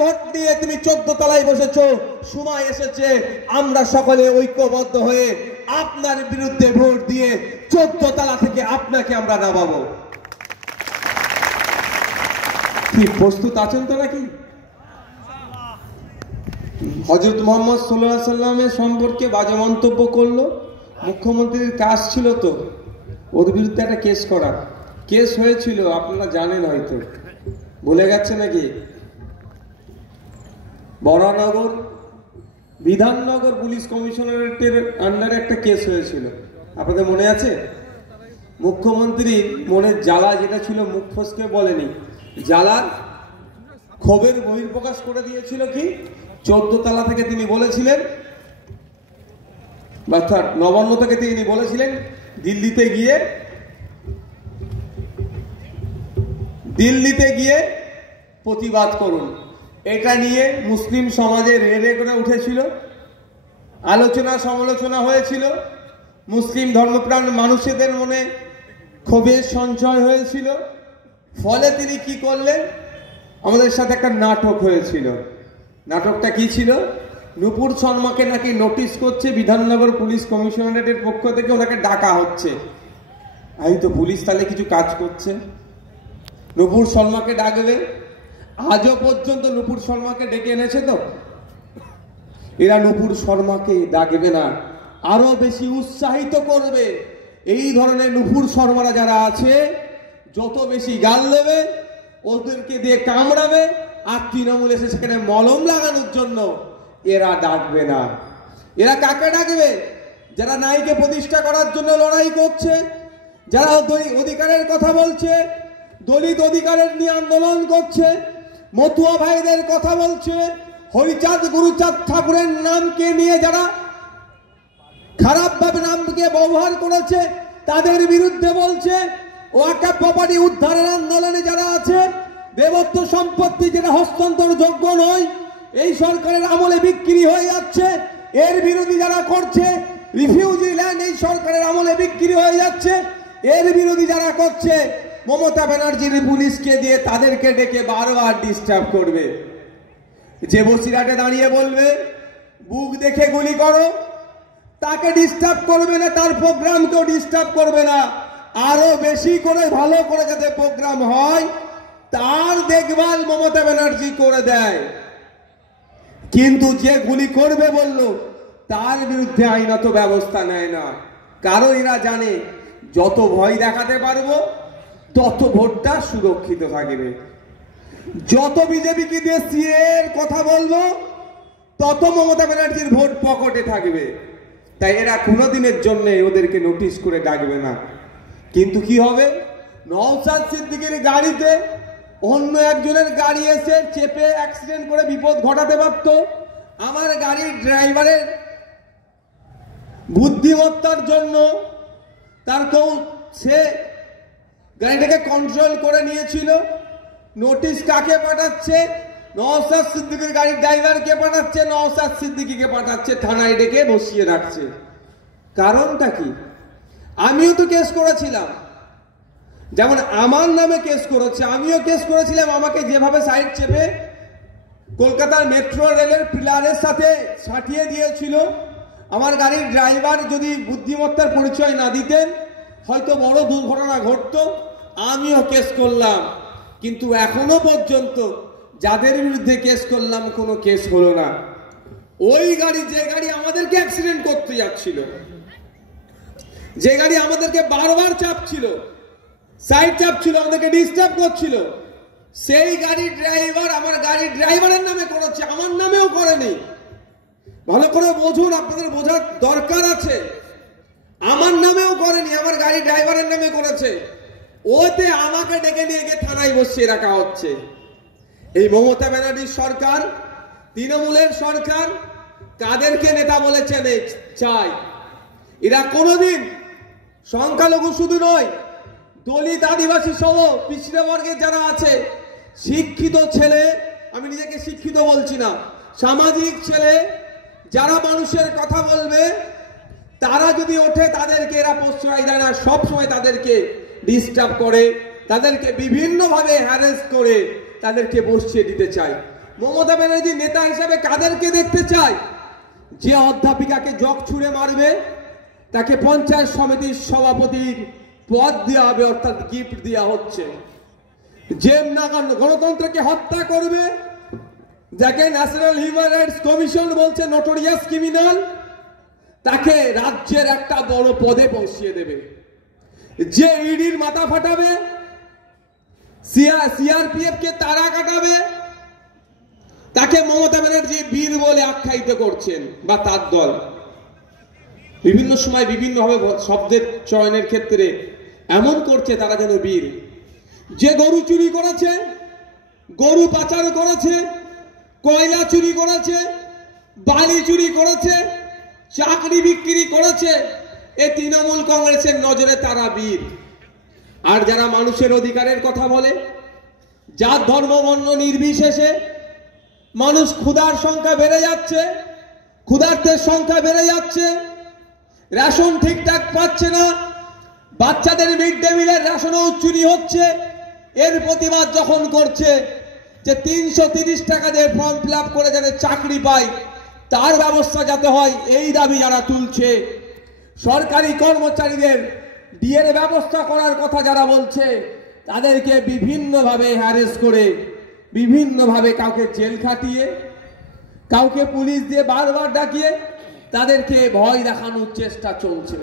Vote নিয়ে তুমি 14 তলায় বসেছো, সময় এসেছে আমরা সকলে ঐক্যবদ্ধ হয়ে আপনার বিরুদ্ধে ভোট দিয়ে 14 তলা থেকে আপনাকে আমরা নামাবো। কি প্রস্তুত আছেন তো নাকি? হযরত মুহাম্মদ সাল্লাল্লাহু আলাইহি সাল্লামের সম্পর্কে বাজে মন্তব্য করলো, মুখ্যমন্ত্রীর কাজ ছিল তো ওর বিরুদ্ধে একটা কেস করা। কেস হয়েছিল, আপনারা জানেন হয়তো, ভুলে গেছে নাকি? বরানগর বিধাননগর পুলিশ কমিশনারেটের আন্ডারে একটা কেস হয়েছিল, আপনাদের মনে আছে? মুখ্যমন্ত্রীর মনের জ্বালা যেটা ছিল মুখ ফসকে বলেনি, জ্বালার ক্ষোভের বহিঃপ্রকাশ করে দিয়েছিল কি 14 তলা থেকে তিনি বলেছিলেন, অর্থাৎ নবান্ন থেকে তিনি বলেছিলেন দিল্লিতে গিয়ে প্রতিবাদ করুন। এটা নিয়ে মুসলিম সমাজে রেড়ে করে উঠেছিল, আলোচনা সমালোচনা হয়েছিল, মুসলিম ধর্মপ্রাণ মানুষদের মনে ক্ষোভের সঞ্চয় হয়েছিল। ফলে তিনি কি করলেন, আমাদের সাথে একটা নাটক হয়েছিল। নাটকটা কি ছিল? নূপুর শর্মাকে নাকি নোটিশ করছে বিধাননগর পুলিশ কমিশনারেটের পক্ষ থেকে, ওনাকে ডাকা হচ্ছে। এই তো পুলিশ তাহলে কিছু কাজ করছে, নূপুর শর্মাকে ডাকবে। আজও পর্যন্ত নূপুর শর্মাকে ডেকে এনেছে তো? এরা নূপুর শর্মাকে ডাকবে না, আরো বেশি উৎসাহিত করবে। এই ধরনের নূপুর শর্মারা যারা আছে যত বেশি গাল দেবে, ওদেরকে দিয়ে কামড়াবে, আর তৃণমূল এসে সেখানে মলম লাগানোর জন্য এরা ডাকবে না। এরা কাকে ডাকবে? যারা নারীকে প্রতিষ্ঠা করার জন্য লড়াই করছে, যারা অধিকারের কথা বলছে, দলিত অধিকারের নিয়ে আন্দোলন করছে, মতুয়া ভাইদের কথা বলছে, হরিচাঁদ গুরুচাঁদ ঠাকুরের নামকে নিয়ে যারা খারাপভাবে নামকে ব্যবহার করেছে তাদের বিরুদ্ধে বলছে, ওয়াকফ প্রপার্টি উদ্ধারের আন্দোলনে যারা আছে, দেবত্ব সম্পত্তি যেটা হস্তান্তর যোগ্য নয়, এই সরকারের আমলে বিক্রি হয়ে যাচ্ছে, এর বিরোধী যারা করছে, রিফিউজি ল্যান্ড এই সরকারের আমলে বিক্রি হয়ে যাচ্ছে, এর বিরোধী যারা করছে, মমতা ব্যানার্জির পুলিশকে দিয়ে তাদেরকে ডেকে বারবার ডিস্টার্ব করবে। যে বসিরহাটে দাঁড়িয়ে বলবে বুক দেখে গুলি করো, তাকে ডিস্টার্ব করবে না, তার প্রোগ্রামকেও ডিস্টার্ব করবে না। আরো বেশি করে ভালো করে যাতে প্রোগ্রাম হয় তার দেখভাল মমতা ব্যানার্জি করে দেয়। কিন্তু যে গুলি করবে বলল তার বিরুদ্ধে আইনত ব্যবস্থা নেয় না, কারণ এরা জানে যত ভয় দেখাতে পারবো তত ভোটটা সুরক্ষিত থাকবে। যত বিজেপিকে দিয়ে সিএর কথা বলবো তত মমতা ব্যানার্জির ভোট পকেটে থাকবে। তাই এরা কোনোদিনের জন্য ওদেরকে নোটিশ করে ডাকবে না। কিন্তু কি হবে, নওশাদ সিদ্দিকীর গাড়িতে অন্য একজনের গাড়ি এসে চেপে অ্যাক্সিডেন্ট করে বিপদ ঘটাতে পারত। আমার গাড়ির ড্রাইভারের বুদ্ধিমত্তার জন্য সে গাড়িটাকে কন্ট্রোল করে নিয়েছিল। নোটিশ কাকে পাঠাচ্ছে? নওশাদ সিদ্দিকীর গাড়ির ড্রাইভারকে পাঠাচ্ছে, নওশাদ সিদ্দিকীকে পাঠাচ্ছে, থানায় ডেকে বসিয়ে রাখছে। কারণটা কি? আমিও তো কেস করেছিলাম, যেমন আমার নামে কেস করেছে, আমিও কেস করেছিলাম। আমাকে যেভাবে সাইড চেপে কলকাতার মেট্রো রেলের পিলারের সাথে সাঁটিয়ে দিয়েছিল, আমার গাড়ির ড্রাইভার যদি বুদ্ধিমত্তার পরিচয় না দিতেন হয়তো বড় দুর্ঘটনা ঘটতো। আমিও কেস করলাম, কিন্তু এখনো পর্যন্ত যাদের বিরুদ্ধে কেস করলাম কোনো কেস হলো না। ওই গাড়ি, যে গাড়ি আমাদেরকে অ্যাক্সিডেন্ট করতে যাচ্ছিল, যে গাড়ি আমাদেরকে বারবার চাপছিল, সাইড চাপছিল, আমাদেরকে ডিস্টার্ব করছিল, সেই গাড়ির ড্রাইভার আমার গাড়ির ড্রাইভারের নামে করেছে, আমার নামেও করেনি। ভালো করে বুঝুন, আপনাদের বোঝার দরকার আছে। আমার নামেও করেনি, আমার গাড়ি ড্রাইভারের নামে করেছে। ওতে আমাকে ডেকে নিয়ে গিয়ে থানায় বসিয়ে রাখা হচ্ছে। এই মমতা ব্যানার্জির সরকার, তৃণমূলের সরকার কাদেরকে নেতা বলেছে চাই? এরা কোনোদিন সংখ্যালঘু শুধু নয়, দলিত আদিবাসী সহ পিছিয়ে বর্গের যারা আছে, শিক্ষিত ছেলে, আমি নিজেকে শিক্ষিত বলছি না, সামাজিক ছেলে যারা মানুষের কথা বলবে, তারা যদি ওঠে তাদেরকে এরা প্রশ্রয় দেয় না, সবসময় তাদেরকে ডিস্টার্ব করে, তাদেরকে বিভিন্নভাবে হ্যারাস করে তাদেরকে বসিয়ে দিতে চায়। মমতা ব্যানার্জি নেতা হিসেবে কাদেরকে দেখতে চায়? যে অধ্যাপিকাকে জগ ছুঁড়ে মারবে তাকে পঞ্চায়েত সমিতির সভাপতির পদ দেওয়া হবে, অর্থাৎ গিফট দেওয়া হচ্ছে। যে গণতন্ত্রকে হত্যা করবে, যাকে ন্যাশনাল হিউম্যান রাইটস কমিশন বলছে নোটোরিয়াস ক্রিমিনাল, তাকে রাজ্যের একটা বড় পদে বসিয়ে দেবে। যে ইডির মাথা ফাটাবে, সিআরপিএফ কে তারা কাটাবে, তাকে মমতা ব্যানার্জি বীর বলে আখ্যায়িত করছেন বা তার দল। বিভিন্ন সময় বিভিন্নভাবে শব্দের চয়নের ক্ষেত্রে এমন করছে তারা যেন বীর। যে গরু চুরি করেছে, গরু পাচার করেছে, কয়লা চুরি করেছে, বালি চুরি করেছে, চাকরি বিক্রি করেছে, এই তৃণমূল কংগ্রেসের নজরে তারা বীর। আর যারা মানুষের অধিকারের কথা বলে, জাত ধর্ম বর্ণ নির্বিশেষে মানুষ ক্ষুধার সংখ্যা বেড়ে যাচ্ছে, ক্ষুধার্তের সংখ্যা বেড়ে যাচ্ছে, রেশন ঠিকঠাক পাচ্ছে না, বাচ্চাদের মিড ডে মিলের রেশনও চুরি হচ্ছে, এর প্রতিবাদ যখন করছে যে 330 টাকা দিয়ে ফর্ম ফিল আপ করে যাতে চাকরি পায় তার ব্যবস্থা যাতে হয়, এই দাবি যারা তুলছে, সরকারি কর্মচারীদের ডিএর ব্যবস্থা করার কথা যারা বলছে, তাদেরকে বিভিন্নভাবে হ্যারেস করে, বিভিন্নভাবে কাউকে জেল খাটিয়ে, কাউকে পুলিশ দিয়ে বারবার ডাকিয়ে তাদেরকে ভয় দেখানোর চেষ্টা চলছে।